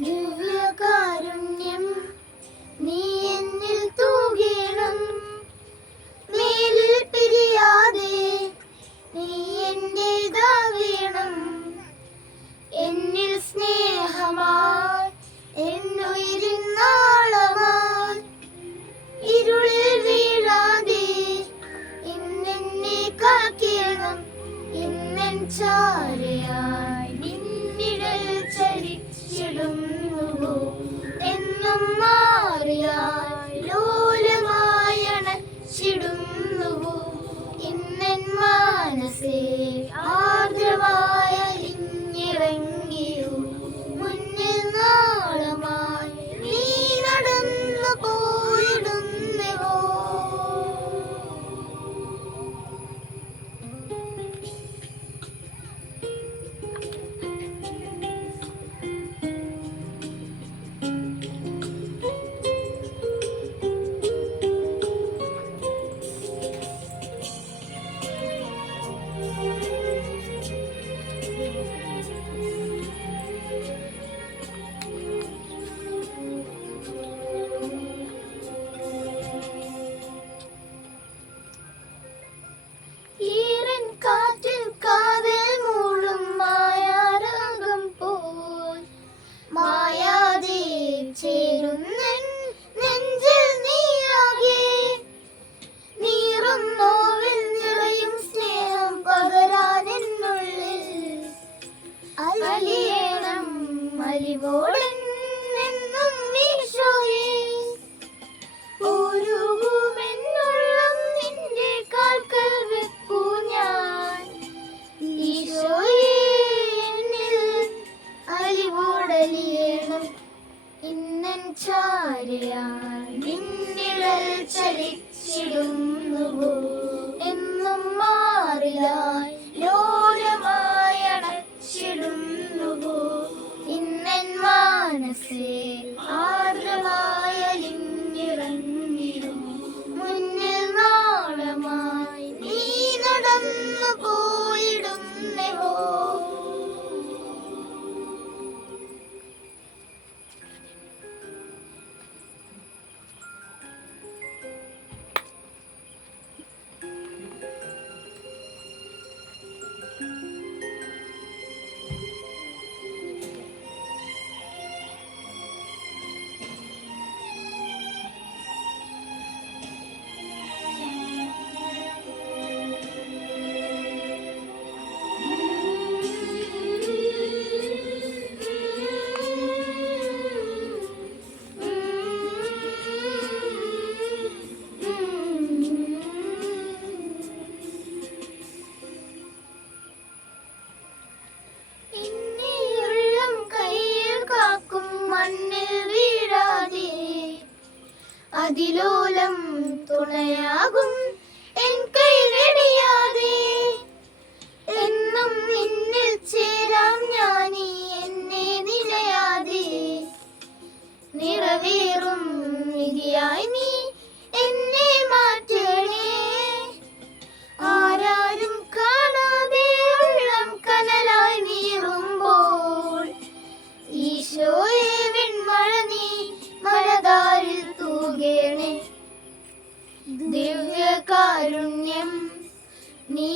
ദിവ്യകാരുണ്യം നീ എന്നിൽ തൂകേണം, മേലിൽ പിരിയാതെ നീ എന്റേതാകണം. എന്നിൽ സ്നേഹമായി എന്നുയിരിന്നാളമായി, ഇരുളിൽ വീഴാതെ ഇന്നെന്നെ കാക്കണം. ഇന്നൻ ചാരയായി നിന്നിഴൽ ചരിച്ചിടുന്നു, എന്നും മാറിയായി ലോലമായി അണച്ചിടുന്നു. ഇന്നൻ മനസ്സേ ആർദ്രമായ അലിഞ്ഞിറങ്ങിയോ, മുന്നിൽ നാളമായി നീ നടന്നു പോയിടുന്നുവോ. ഈറൻ കാറ്റിൽ കാതിൽ മൂളും മായാരാഗം പോൽ മായാതെ ചേരുന്നൻ നെഞ്ചിൽ നീയാകെ. നീറും നോവിൽ നിറയും സ്നേഹം പകരാനെന്നുള്ളിൽ അലിയണം അലിവോടൻ എന്നും ഈശോയേ. ഒരുകുമെന്നുള്ളം നിന്റെ കാൽക്കൽ വെപ്പൂ ഞാൻ, ഈശോയേ എന്നിൽ അലിവോടലിയണം. ഇന്നൻ ചാരയായി നിന്നിഴൽ ചലിച്ചിടുന്നുവോ, എന്നും മാറിലായി ലോലമായി അണച്ചിടുന്നുവോ. ഇന്നൻ മനസ്സേ ആർദ്രമായി അലിഞ്ഞിറങ്ങിയോ, മുന്നിൽ നാളമായി നീ നടന്നു പോയിടുന്നുവോ. ഇന്നിയുള്ളം കയ്യിൽ കാക്കും മണ്ണിൽ വീഴാതെ, അതിലോലം തുണയാകും എൻ കൈവെടിയാതെ. എന്നും നിന്നിൽ ചേരാം ഞാനീ എന്നെ നിലയാതെ, നിറവേറും നിധിയായി നീ എന്നെ മാറ്റണേ. ആരാരും കാണാതെ ഉള്ളം കനലായി നീറുമ്പോൾ, ഈശോയെ വെൺമഴ നീ മഴതാരിൽ തൂകേണേ. ദിവ്യകാരുണ്യം നീ